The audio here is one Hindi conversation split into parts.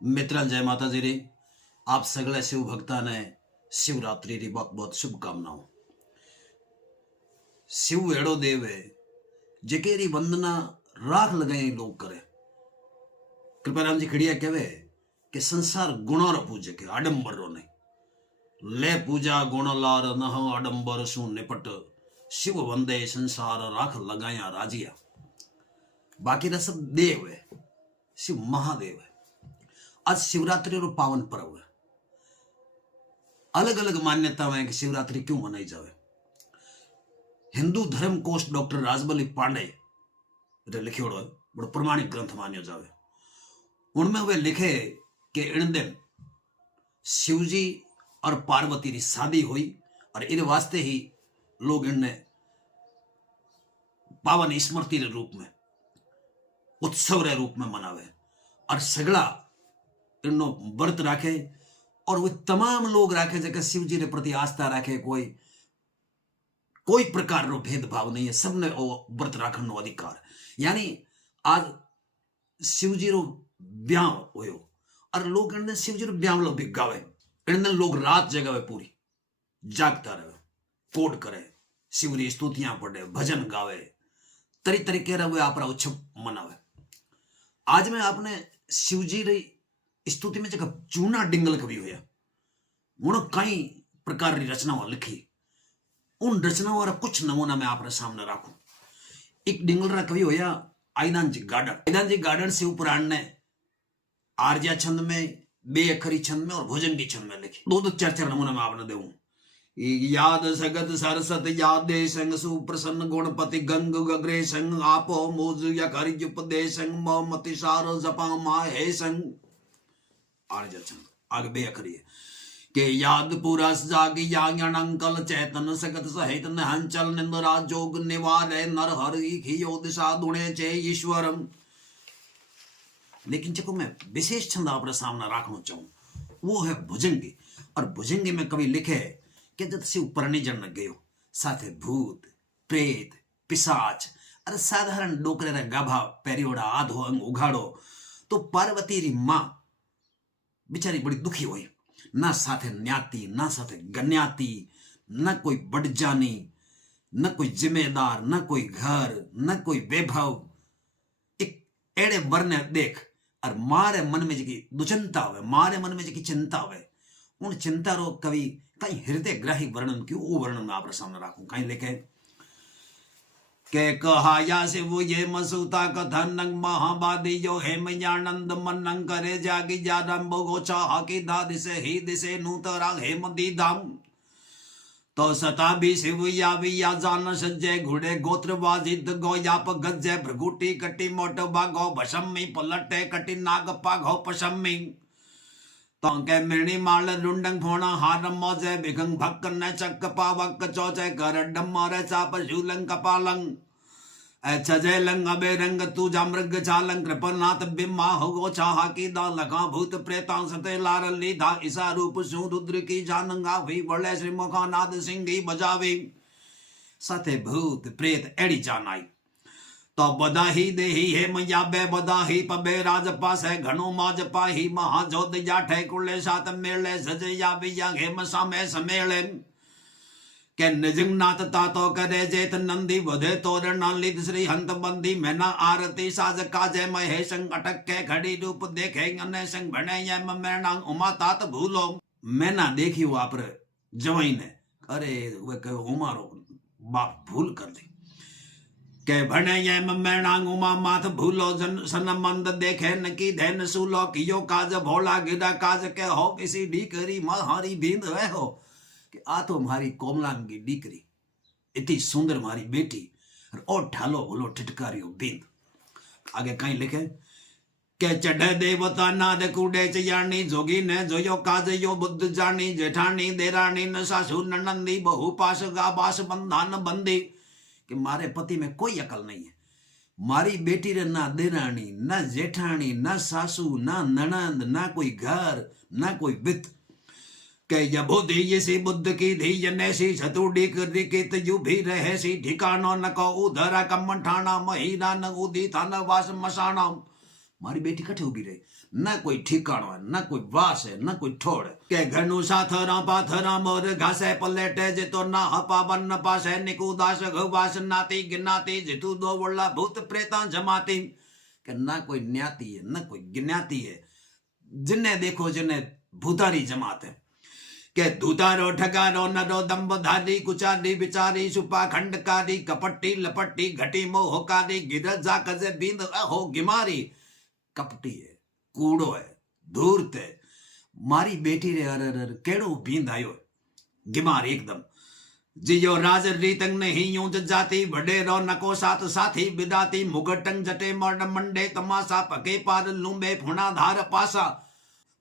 मित्रांनो जय माताजी रे। आप सगळ्या शिवभक्तांना शिवरात्री री बहुत बहुत शुभकामनाओं। शिव एड़ो देव है जेके री वंदना राख लगाए लोग करे। कृपाराम जी खड़िया कहवे कि संसार गुणों रो पूजक है, आडंबर रो नहीं। ले पूजा गुण लार नह आडंबर सु निपट, शिव वंदे संसार राख लगाया राजिया। बाकी रा सब देव है, शिव महादेव है। आज शिवरात्रि रो पावन पर्व है। अलग अलग मान्यताएं हैं कि शिवरात्रि क्यों मनाई जावे। हिंदू धर्म कोश डॉक्टर राजबली पांडे लिखियोड़ो है, बड़ो प्रमाणिक ग्रंथ मान्यो जावे। उनमें वे लिखे कि इन दिन शिवजी और पार्वती की शादी हुई और इन वास्ते ही लोग इनने पावन स्मृति के रूप में, उत्सव के रूप में मनावे और सगड़ा इनो व्रत राखे। और वो तमाम लोग राखे जगह शिवजी के प्रति आस्था राखे। कोई प्रकार रो भेदभाव नहीं है, सबने व्रत राखण नो अधिकार। यानी आज शिवजी रो ब्याह होयो और लोग इनने शिवजी रो ब्याह लो भी गावे। इनने लोग रात जगावे, पूरी जागता रहे, कोड करे, शिवरी स्तुतियां पढ़े, भजन गावे, तरी तरीके रे आपरा उत्सव मनावे। आज मैं आपने शिवजी री स्तुति में जगह चूना डिंगल कवि होया, उन कई प्रकार की रचनाओं लिखी। उन रचनाओं वाला कुछ नमूना मैं आपने सामने राखू। एक डिंगल रा कवि होया आईनान जी गार्डन। आईनान जी गार्डन शिव पुराण ने आर्या छंद में, बेअखरी छंद में और भोजंगी छंद में लिखी। दो चार चार नमूना मैं आपने देऊं। याद सगत सरसत यादे संग सुप्रसन्न गुणपति गंग गग्रे संग आपो मोज या खरिज उपदे संग मोमति सार जपा मा हे संग। आर्या छंद आगे बेअखरी है के याद पुरस जागी यांगण अंकल चैतन सगत सहित हंचल निंदरा जोग निवारे नर हर खियो दिशा दुणे चे ईश्वरम। लेकिन जब मैं विशेष छंद आपरे सामने रखना चाहूं वो है भुजंगी। और भुजंगी में कवि लिखे कि जब शिव परनिजन न गयो साथे भूत प्रेत पिशाच अरे साधारण डोकरे रे गाभा पेरियोड़ा आधो अंग उघाड़ो तो पार्वती री मां बेचारी बड़ी दुखी हुई। ना साथे न्याती, ना साथे गन्याती, न कोई बड़जानी, न कोई जिम्मेदार, न कोई घर, न कोई वैभव। एक एड़े वरने देख और मारे मन में जी दुचंता हुए, मारे मन में जी चिंता हुए, उन चिंता रो कवि कहीं हृदय ग्राही वर्णन क्यों वो वर्णन में आप सामने रखूं। कहीं लिखे के कहाया से वो ये मसूता कथन महाबादी जो हे मयानंद मनंग करे जागी जादम बोगोचा हाकी दा दिसे ही दिसे नूतरा हे मदी धाम। तो सता भी शिव या भी या जान सज्जय घोड़े गोत्र वाजिद गो याप गज्जय भ्रगुटी कटी मोट बागो भशम्मी पलटे कटी नाग पाघो पशम्मी। तो के मिणी माल रुंडंग फोना हारम मौजे बिगंग भक्क न चक्क पावक चौचे कर डम्मरे चाप शूलंग कपालंग अच्छा जय लंग अबे रंग तू जामृग चालंग कृपनाथ बिम्मा हो चाहा की दा लगा भूत प्रेतां सते लार लीधा ईसा रूप सु रुद्र की जानंगा भी बड़े श्री मुखा नाद सिंगी बजावे सते भूत प्रेत एड़ी जान आई। तो बदाही देही हे मैया बे बदाही पबे राज पास है घणो माज पाही महाजोत जाठे कुले सात मेले सजया बिया हेम सामे समेले के निजंग नाथ तातो करे जेत नंदी बधे तोरण नालिद श्री हंत बंदी मैना आरती साज काजे महेशंग अटक के खड़ी रूप देखे अने संग भणे ये मैनांग उमा तात भूलो। मैना देखी वो आप जवाई ने अरे वे कहो उमारो बाप भूल कर दी के भणे ये मैनांग उमा माथ भूलो जन सन मंद देखे न की धैन सूलो कियो काज भोला गिरा काज के हो किसी डीकरी महारी बींद है हो कि आ तो हमारी कोमलांगी डीकरी इतनी सुंदर हमारी बेटी और ढालो बोलो ठिटकारियो बींद। आगे कहीं लिखे के चढ़े देवता नाद कूड़े चयानी जोगी ने जोयो काज यो बुद्ध जानी जेठानी देरानी न सासु नंदी बहु पास गा बास बंधान बंदी कि मारे पति में कोई अकल नहीं है। मारी बेटी रे ना देरानी ना जेठानी ना सासू ना ननंद ना कोई घर ना कोई वित्त के यबुद्धि ये सी बुद्ध की धी जने सी छतुड़ी कर कित यु भी रहे सी ठिकानो न को उधरा कमन ठाना महीना न उदी थाना वास मसाना। मारी बेटी कठे उभी रही न कोई ठिकाणो है, न कोई वास है, न कोई ठोड़ है। के घरनु साथरा पाथरा मोर घासे पलेटे जितो ना हपा बन्न पासे निकुदास घवास नाती गिनाती जितु दो वल्ला भूत प्रेता जमाती। के ना कोई न्याती है, न कोई गिनाती है, जिन्हें देखो जिन्हें भूतारी जमात है। के धूतारो ठगारो नरो दम्बधारी कुचारी बिचारी सुपा खंडकारी कपट्टी लपट्टी घटी मोहकारी गिरजा कजे बिंद हो गिमारी। कपटी है, कूड़ो है, धूर्त है, मारी बेटी रे अर केड़ो बींद आयो गिमार एकदम। जियो राज रीतंग नहीं यूं जाती बड़े रो नको साथ साथी बिदाती मुगटंग जटे मर्ड मंडे तमाशा पके पार लुम्बे फुना धार पासा।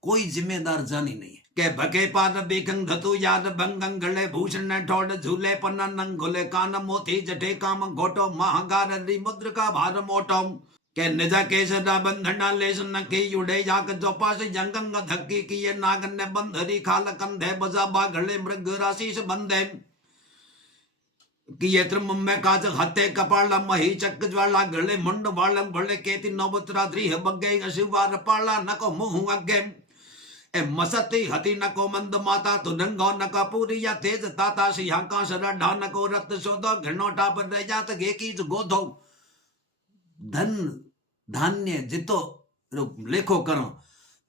कोई जिम्मेदार जानी नहीं है। के भगे पार बेखंग धतु याद भंगंग गले भूषण ठोड़ झूले पन्ना नंग घुले कान मोती जटे काम घोटो महागार मुद्र का भार मोटो। के निजा केसरा बंधना लेस नखी युडे जाक जोपास जंगंग धक्की किए नागन ने बंधरी खाल कंधे बजा बाघले मृग राशीस बंधे। किए त्रम में काज हते कपाला मही चक ज्वाला गले मुंड वालम भले केति नवत्रा द्रिह बग्गे शिवार पाला नको मुंह अगे। ए मसती हति नको मंद माता तो नंगो नका पूरी या तेज ताता सिंहाका सरा ढानको रत सोदो घनोटा पर जात गे की गोधो। धन धान्य जितो लेखो करो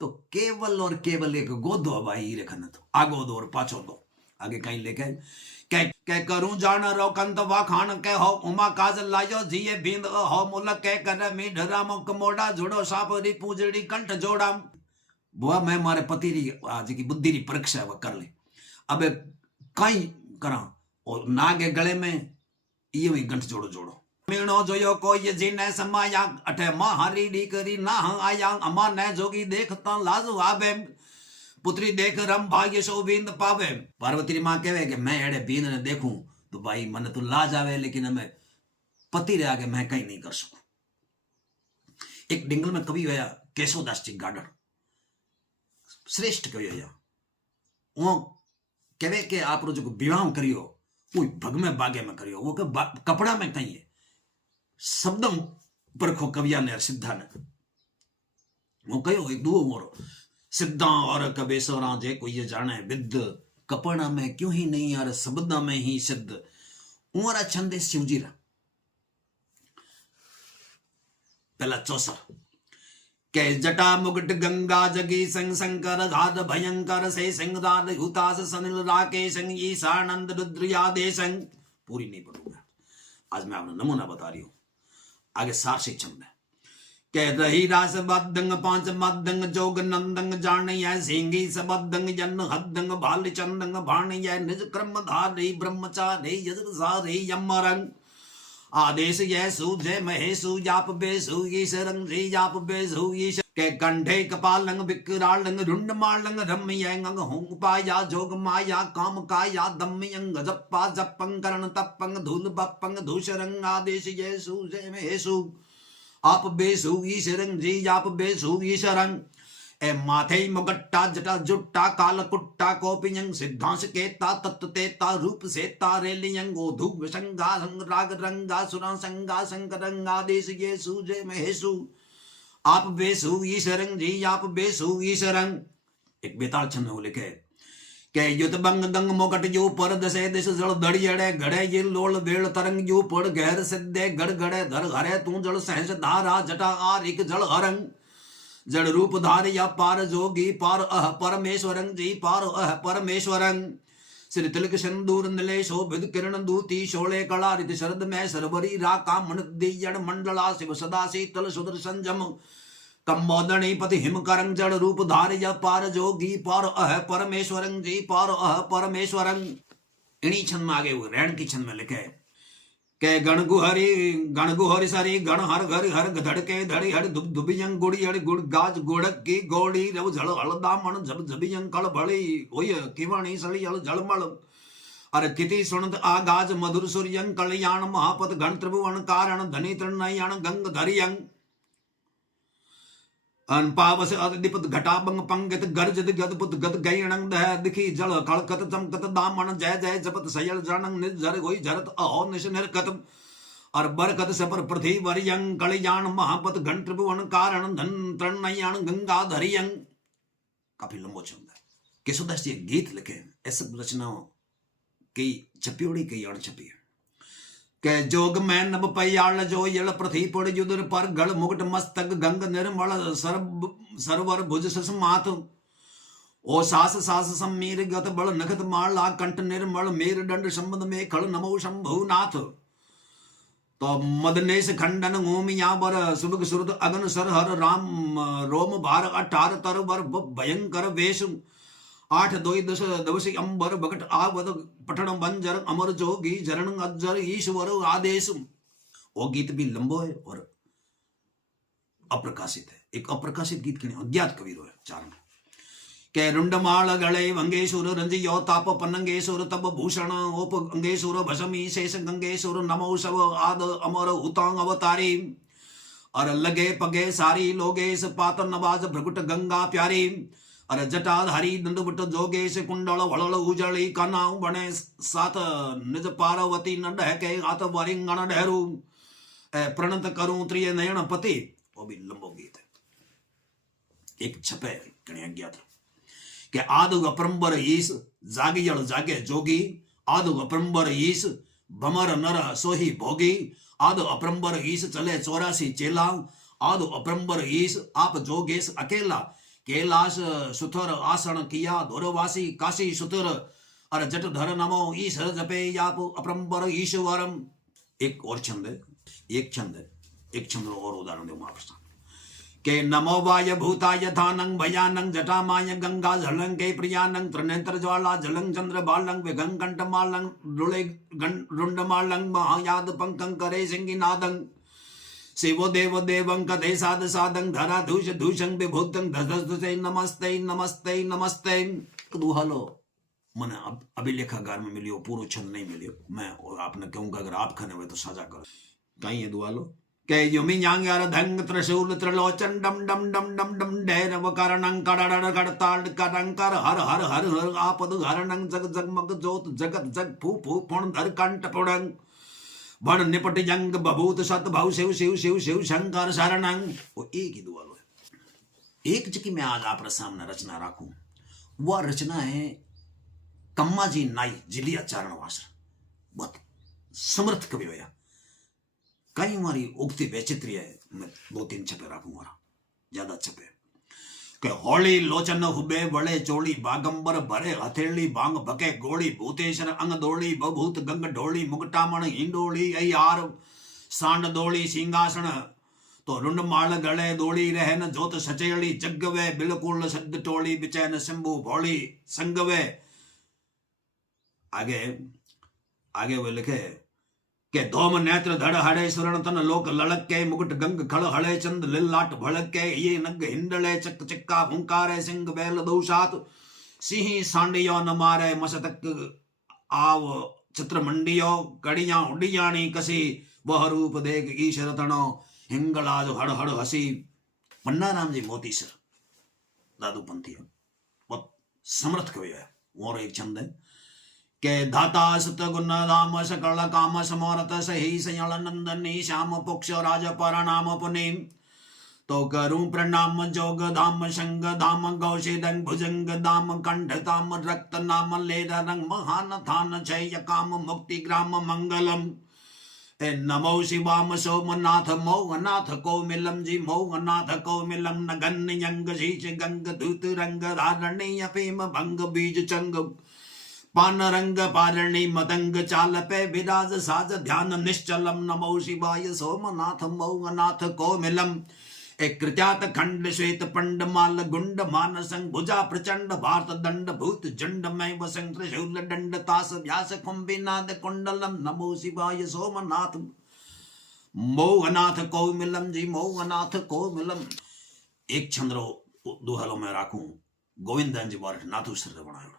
तो केवल और केवल एक गोधो भाई रेखन तो आगो दो और पाछो दो आगे कहीं लेके के करूं जान रो कंत वाखान के हो उमा काज लायो जिये बिंद हो मुलक के कर मी ढरा मुक मोड़ा जुड़ो सापरी पूजड़ी कंठ जोड़ा। बुआ मैं मारे पति री आज की बुद्धि री परीक्षा वो कर ले। अब कहीं करा और नागे गले में ये भी कंठ जोड़ो जोड़ो। मीणो जोयो कोई जिने समाया अठे महारी डी करी ना आया अमा ने जोगी देखता लाजो आबे। पुत्री देख रम भाग्य सो बींद पावे। पार्वती री मां कहे कि मैं एड़े बींद ने देखूं तो भाई मन तो लाज आवे लेकिन मैं पति रे आगे मैं कहीं नहीं कर सकूं। एक डिंगल में कवि होया केशवदास जी गाडर श्रेष्ठ कवि होया। वो कहे कि आप रो जो विवाह करियो वो भग में बागे में करियो वो कपड़ा में कहीं है शब्दों पर खो कविया ने सिद्धा ने वो कहो एक दो मोरो सिद्धा और कबेसरा जे कोई ये जाने विद कपड़ा में क्यों ही नहीं यार शब्दा में ही सिद्ध उमरा छंदे शिवजीरा। पहला चौसर के जटा मुगट गंगा जगी संग शंकर घात भयंकर से सिंहदार हुतास सनिल राके संग ईशानंद रुद्रयादे संग। पूरी नहीं पढ़ूंगा आज मैं आपको नमूना बता रही हूं आगे सार से छंद है। के रही रास बदंग पांच मदंग जोग नंदंग जान यह सिंगी सबदंग जन हदंग भाल चंदंग भाण यह निज क्रम धारी ब्रह्मचारी यजर सारी यमरंग। आदेश यह सूझे महेशु जाप बेसु ईशरंग जी जाप बेसु ईश। के कंठे कपालंग विकरालंग रुंड मालंग रम्यंग हुंग पाया जोग माया काम काया दम्यंग जप्पा जपंग करण तपंग धूल बपंग धूषरंग। आदेश यह सूझे महेशु आप बेसु ईशरंग जी आप बेसु ईशरंग। ए माथे मुगट्टा जटा जुट्टा काल कुट्टा कोपियंग सिद्धांश केता तत्व तेता रूप सेता रेलियंग ओधु विसंगा संग राग रंगा सुरा संगा संकरंगा। देश ये सूजे महेशु आप बेसु ईशरंग जी आप बेसु ईशरंग। एक बेताल छंद में लिखे के युत बंग दंग मोकट यू पर दसे दिश जल दड़ियड़े घड़े ये लोल बेल तरंग यू पड़ गहर सिद्धे गड़ गड़े धर हरे तू जल सहस धारा जटा आरिक जल हरंग। जड़ रूप धार या पार जोगी पार अह परमेश्वरंग जी पार अह परमेश्वरंग। श्री तिलक सिंदूर नीले शोभित किरण दूती शोले कला रित शरद में सरवरी राका मन दियण मंडला शिव सदा शीतल सुदर्शन जम कंबोदनी पति हिमकरंग। जड़ रूप धार या पार जोगी पार अह परमेश्वरंग जी पार अह परमेश्वरंग। इन्हीं छंद में आगे रैन की छंद में लिखे के गणगुहरि सरी गण हर घर हर धड़के धड़ी हड़ धुब धुबियंग गुड़ी हड़ गुड़ गाज गुड़क की गोड़ी रव झल हलदामण झब झबियंग कल भड़ी होय किवाणी सली हल झलमल। अर किति सुनत आगाज मधुर सूर्यंग कल्याण महापत गण त्रिभुवन कारण धनी तृणयण गंग धरियंग। अनपावस अधिपत घटाबंग पंगत गर्जत गदपुत गद गयणंग दह दिखी जल कड़कत चमकत दामन जय जय जपत सयल जनंग निर्जर होई जरत अहो निश निर्कत। और बरकत सपर पृथ्वी वरियंग कल्याण महापत घन त्रिभुवन कारण धन तृणयण गंगाधरियंग। काफी लंबो छंद है। केशवदास जी गीत लिखे ऐसे रचनाओं कई छपियोड़ी कई अणछपी है। के जोग में नभ पयाल जो यल पृथ्वी पड़ युद्र पर गल मुकुट मस्तक गंग निर्मल सरवर भुज ससमात। ओ सास सास समीर गत बल नखत माला कंठ निर्मल मेर दंड संबंध में खल नमो शंभुनाथ। तो मदनेश खंडन ओमिया बर सुबग सुरत अगन सर हर राम रोम भार अठार तर वर भयंकर वेश। 8 2 10 दवसी अंबर बगट आवद पठन बंजर अमर जोगी जरण अज्जर ईश्वर आदेश। वो गीत भी लंबो है और अप्रकाशित है। एक अप्रकाशित गीत के अज्ञात कविरो है चारण के रुंडमाल गले वंगेशुर रंजियो ताप पन्नंगेशुर तब भूषण ओप अंगेशुर भसमी शेष गंगेशुर नमो शव आद अमर उतांग अवतारी। और लगे पगे सारी लोगेश पात नवाज भ्रगुट गंगा प्यारी। और जटाधारी दंडवट जोगेश कुंडल वड़ल उजली काना बने सात निज पार्वती न डहके आत वरिंगण डहरू। प्रणत करूं त्रिय नयन पति। वो भी लंबो गीत है। एक छपे कणे अज्ञात के आदु अपरंबर ईस जागियल जागे जोगी। आदु अपरंबर ईस भमर नर सोही भोगी। आदु अपरंबर ईस चले 84 चेला। आदु अपरंबर ईस आप जोगेश अकेला। कैलाश सुथर आसन किया धोरवासी काशी सुथर। अर जट धर नमो ईश जपे याप अपरंबर ईश्वरम। एक और छंद है। एक छंद और उदाहरण दो महाप्रस्थान के नमो वाय भूताय धानंग भयानंग जटामाय गंगा झलंग के प्रियानंग त्रिनेत्र ज्वाला जलंग चंद्र बालंग विगंग कंठमालंग रुंडमालंग महायाद पंकं करे सिंगिनादंग। शिवो देव देवं कथे साध साधं धरा धूष धूषं विभूतं धधस्ते नमस्ते नमस्ते नमस्ते। दुहालो मन अभिलेखागार में मिलियो पूरा छंद नहीं मिलियो। मैं और आपने कहूंगा अगर आप खाने हुए तो साझा करो। कहीं है दुहालो के युमि यांग्यार धंग त्रिशूल त्रिलोचन डम डम डम डम डम डैरव कारणं कड़ड़ कड़ताड़ करंकर हर हर हर हर आपद हरणं जग जगमग जोत जगत जग फू फू फुण धर कंठ पुणंग। बण निपट जंग बभूत सत भाव शिव शिव शिव शिव शंकर शरणं। वो एक ही दुआ है। एक जगह मैं आज आप सामने रचना राखूं वह रचना है कम्मा जी नाई जिलिया चारण वासर। बहुत समर्थ कवि होया। कई हमारी उगती वैचित्री है। मैं 2-3 छपे राखूंगा ज्यादा छपे के होली लोचन हुबे बड़े चोली बागंबर भरे हथेली बांग भके गोली भूतेश्वर अंग दोली बभूत गंग ढोली मुगटामण हिंडोली यार सांड दोली सिंहासन। तो रुंड माल गले दोली रहन जोत सचेली जगवे बिल्कुल सद टोली बिचैन शंभु भोली संगवे। आगे वो लिखे के धोम नेत्र धड़ हड़े सुरण तन लोक लड़क के मुकुट गंग खड़ हड़े चंद लिल्लाट भड़क के ये नग हिंडले चक चिक्का भुंकारे सिंह बैल दोषात। सिंही सांडियो न मारे मसतक आव चित्र मंडियो कड़ियां उड़ियाणी कसी वह रूप देख ईश्वर तनो हिंगलाज हड़ हड़ हसी। पन्ना राम जी मोती सर दादू पंथी है। बहुत समर्थ कवि है। और एक छंद है के धाता सुत गुण धाम सकल काम समरथ सही सयल नंदनी श्याम पुक्ष राज परनाम पुनि। तो करूं प्रणाम जोग धाम संग धाम गौशीदंग भुजंग धाम कंठ धाम रक्त नाम लेर रंग महान थान छय काम मुक्ति ग्राम मंगलम। नमो शिवाम सोमनाथ मोहनाथ को मिलम जी मोहनाथ को मिलम नगन यंग शीश गंग दूत रंग धारणी अफीम भंग बीज चंग। पान रंग पारणी मदंग चाल पे विराज साज ध्यान निश्चलम। नमो शिवाय सोमनाथ मोहनाथ को मिलम। एक कृत्यात खंड श्वेत पंड माल गुंड मानसंग भुजा प्रचंड भारत दंड भूत जंड में वसंग त्रिशूल दंड तास व्यास कुंभिनाद कुंडलम। नमो शिवाय सोमनाथ मोहनाथ को मिलम जी मोहनाथ को मिलम। एक छंद्रो दुहलो में राखूं गोविंदन जी बार नाथु सर बनायो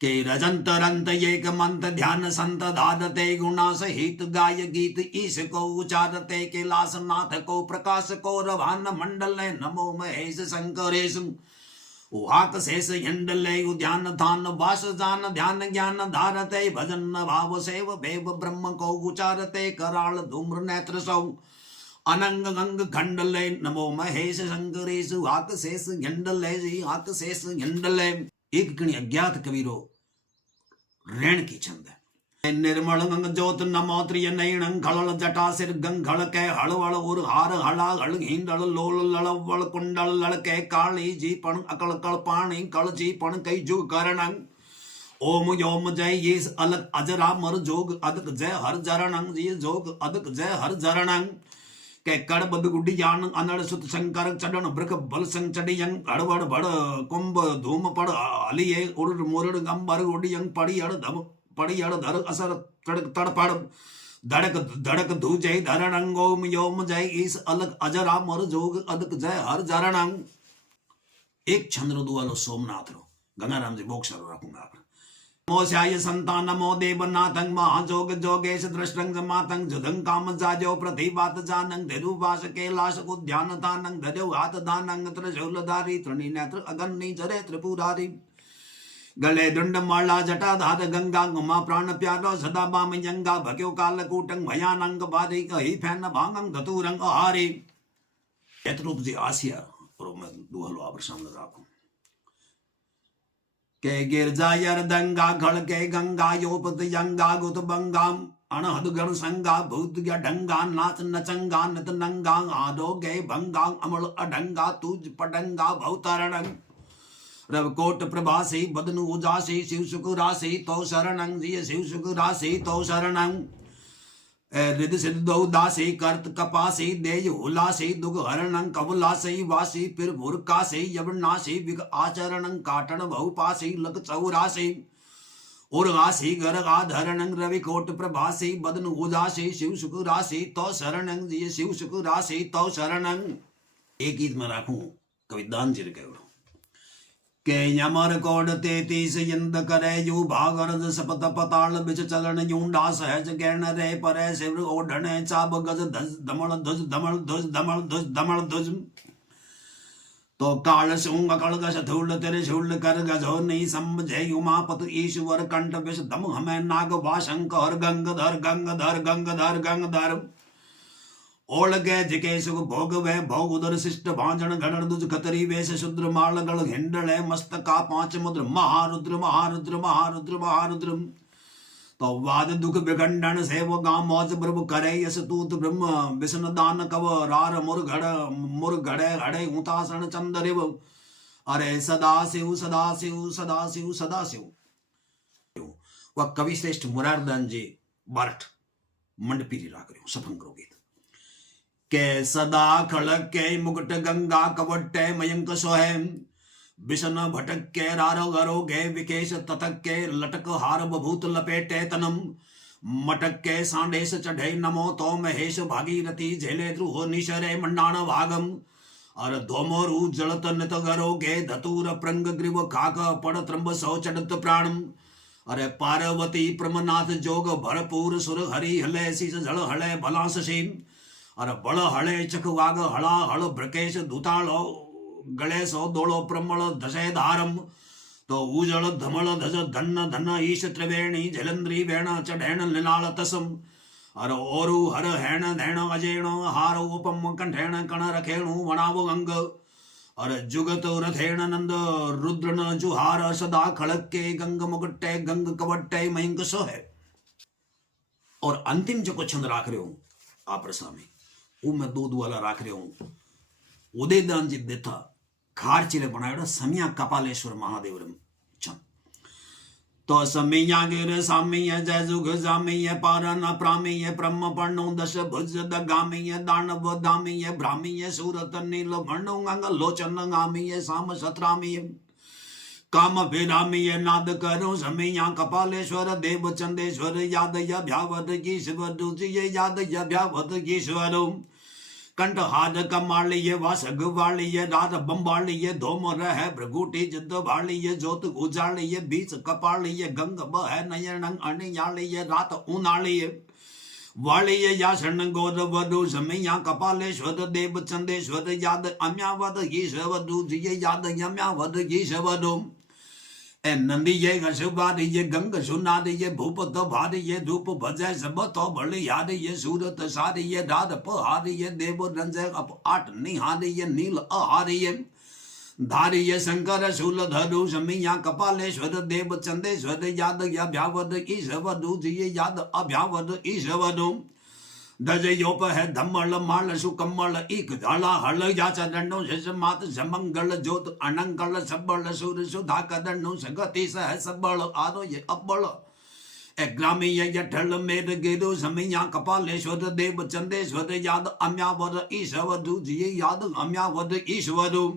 के रजंत रंत एक मंत ध्यान संत धादते गुणा सहित गाय गीत ईश को उचारते कैलाश नाथ को प्रकाश को रवान मंडल नमो महेश शंकरेश। वाक शेष हिंडले ध्यान धान वास जान ध्यान ज्ञान धारते भजन भाव सेव भेव ब्रह्म को उचारते कराल धूम्र नेत्र सौ अनंग गंग खंडले नमो महेश शंकरेशु वाक शेष हिंडले जी वाक शेष हिंडले। एक गणी अज्ञात कबीरो रेण की छंद है। निर्मल गंग ज्योत नमोत्रिय नयन खड़ल जटा सिर गंगल के हड़वड़ उर हार हड़ा हड़ हिंडल लोल लड़वल कुंडल लड़के काली जी पण अकल कल पाणी कल जी पण कई जुग करण ओम योम जय ये अलग अजरा मर जोग अदक जय हर जरण जी जोग अदक जय हर जरण के कड़ बद गुड्डी जान अनड़ सुत शंकर चढ़न ब्रख बल संग चढ़ियंग हड़बड़ बड़ कुंभ धूम पड़ अलिये उड़ मुरड़ गंबर उड़ियंग पड़ी अड़ धम पड़ी अड़ धर असर तड़क तड़पड़ धड़क धड़क धूजय धरणंगोम योम जय ईस अलग अजरा मर जोग अदक जय हर जरणंग। एक छंद्र दुआलो सोमनाथ रो गंगाराम जी मोक्ष रखूंगा आप मोस्याय संतान नमो देवनाथं महाजोग जोगेश दृष्टंग मातंग जुदं काम जाजो प्रतिभात जानंग धरुवास कैलाश उद्यान तानंग धजो हाथ दानंग त्रिशूलधारी त्रिणी नेत्र अगन्नी जरे त्रिपुरारी गले दंड माला जटा धार गंगा गुमा प्राण प्यारो सदा बाम यंगा भक्यो काल कूटंग भयानंग बारी कही फैन भांगंग धतुरंग हारी। एतरूप जी आसिया और मैं दुहलो आप सामने राखूं के गिरजा यर दंगा खड़ के गंगा योपत यंगा गुत बंगाम अनहद गण संगा भूत गया ढंगा नाच नचंगा नत नंगा आदो गए भंगा अमल अढंगा तुझ पडंगा भवतरणंग रव कोट प्रभासी बदनु उजासी शिव सुख राशि तो शरणं जी शिव सुख राशि तो शरणं रिद सिद्ध दासी कर्त कपासी देय हुलासी दुग हरणं कवलासी वासी फिर भुरकासी यवनासी विग आचरणं काटन बहुपासी लक चौरासी उर्गासी गर्गा धरणं रवि कोट प्रभासी बदन उदासी शिव सुख राशि तो शरणं जी शिव सुख राशि तो शरणं। एक गीत में राखूं कविदान जी के के यमर कोड 33 यंद करे यू भागरज सपत पताल बिच चलन यूंडा सहज गैन रे परे शिवर ओढ़ने चाब गज धज धमल ध्वज धमल ध्वज धमल ध्वज धमल ध्वज तो काल सूंग कल गश धूल तेरे झूल कर गजो नहीं समझे उमापत ईश्वर कंठ विष धम हमें नाग वाशंकर गंगधर गंगधर गंगधर गंगधर ओल गए जिके सुख भोग वे भोग उदर शिष्ट भांजन घड़ दुज खतरी वेश शुद्र मालगल हिंडले मस्तका पांच मुद्र महारुद्र महारुद्र महारुद्र महारुद्र तो वाद दुख विखंडन से वो गांव मौज प्रभु करे यस तूत ब्रह्म विष्णु दान कव रार मुरघड़े हड़े ऊतासन चंद्रिव अरे सदा शिव सदा शिव सदा शिव सदा शिव। वह कवि श्रेष्ठ मुरारदान जी बारठ मंडपीरी राग रहे सफंग गीत के सदा खड़क के मुकुट गंगा कवटे मयंक सोहे विषन भटक के रारो गरो गे विकेश तथक के लटक हार बभूत लपेटे तनम मटक के सांडेश चढ़े नमो तो महेश भागीरथी झेले द्रुह निशरे मंडाण भागम और धोमोरु जलत नित गरो गे धतूर प्रंग ग्रीव खाक पड़ त्रंब सौ चढ़त प्राणम अरे पार्वती प्रमनाथ जोग भरपूर सुर हरि हले शीस जल हले भलास सीन अरे बल हले चक वाग हला हल ब्रकेश दूतालो गले सो दोलो प्रमल दशे धारम तो उजल धमल धज धन धन ईश त्रिवेणी जलंद्री वेण चढ़ेण लिलाल तसम अरे ओरु हर हेण धैण अजेण हार उपम कंठेण कण रखेणु वणाव गंग अरे जुगत रथेण नंद रुद्रन जुहार सदा खड़क के गंग मुगट्टे गंग कवट्टे मयंक सोहे। और अंतिम जो छंद राख रहे हो आप स्वामी वो मैं दूध वाला राख रहे हूं उदयदान जी देता खारचिले बनाया समिया कपालेश्वर महादेव छंद तो समिया गिर सामीय जय जुग जामीय पारन प्रामीय ब्रह्म पर्णो दश भुज दगामीय दानव दामीय ब्राह्मीय सूरत नील वर्णो अंग लोचन गामीय साम सत्रामीय काम विरामीय नाद करो समिया कपालेश्वर देव चंदेश्वर याद भ्यावत ईश्वर दुजिय याद भ्यावत ईश्वर कंठ हाथ कमालिय वासग वालिय रात बम्बालिय धोम रह भृगुटी जिद वालिय ज्योत उजालिय बीच कपालिय गंग बह नयन अनियालिय रात उनालिय वालिय यासन गोद वधु समैया कपालेश्वर देव चंदेश्वर याद अम्यावद ईशवधु जिय याद यम्यावद ईशवधु ए नंदी ये गशुबाद ये गंग सुनाद ये भूपत भाद ये धूप भजय सब तो बलि याद ये सूरत साद ये राध पहाद ये देव रंजय अप आठ निहाद ये नील अहार ये धारी ये शंकर शूल धरु समिया कपालेश्वर देव चंदेश्वर याद अभ्यावद ईशवधु जिय याद अभ्यावद ईशवधु दज योप है धम्मल माल सुकम्मल एक झाला हल याचा दंडो शेष मात समंगल ज्योत अनंगल सबल सुर सुधा कदंडो सगति सह सबल आरो ये अबल ए ग्रामी ये ठल मेर गेदो समिया कपालेश्वर देव चंदेश्वर याद अम्यावर ईशवधु जिय याद अम्यावद ईश्वरु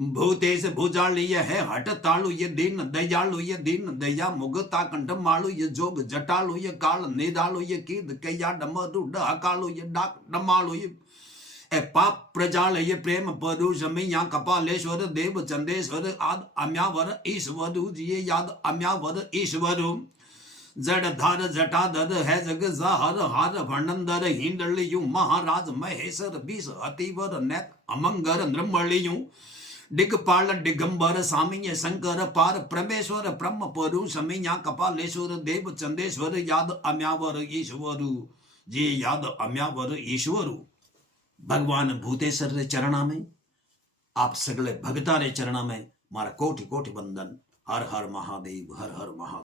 भूतेश भुजालिय है हट तालु ये दीन दयालु ये दीन दया मुगता कंठ मालु ये जोग जटालु ये काल निदालु ये कीद कैया डमरु डकालु ये डाक डमालु ये ए पाप प्रजाल ये प्रेम परुष मैया कपालेश्वर देव चंदेश्वर आद अम्यावर ईश्वरु जिये याद अम्यावर ईश्वरु जड़ धार जटाधर है जग जहर हार भंडर हिंडलियु महाराज महेश्वर बीस अतिवर नेत अमंगर नृमलियु दिगपाल दिगंबर सामिय शंकर पार परमेश्वर ब्रह्म पुरु समैया कपालेश्वर देव चंदेश्वर याद अम्यावर ईश्वरु जी याद अम्यावर ईश्वरु भगवान भूतेश्वर रे चरणा में आप सगले भगता रे चरणा में मारा कोटि कोटि वंदन। हर हर महादेव, हर हर महादेव।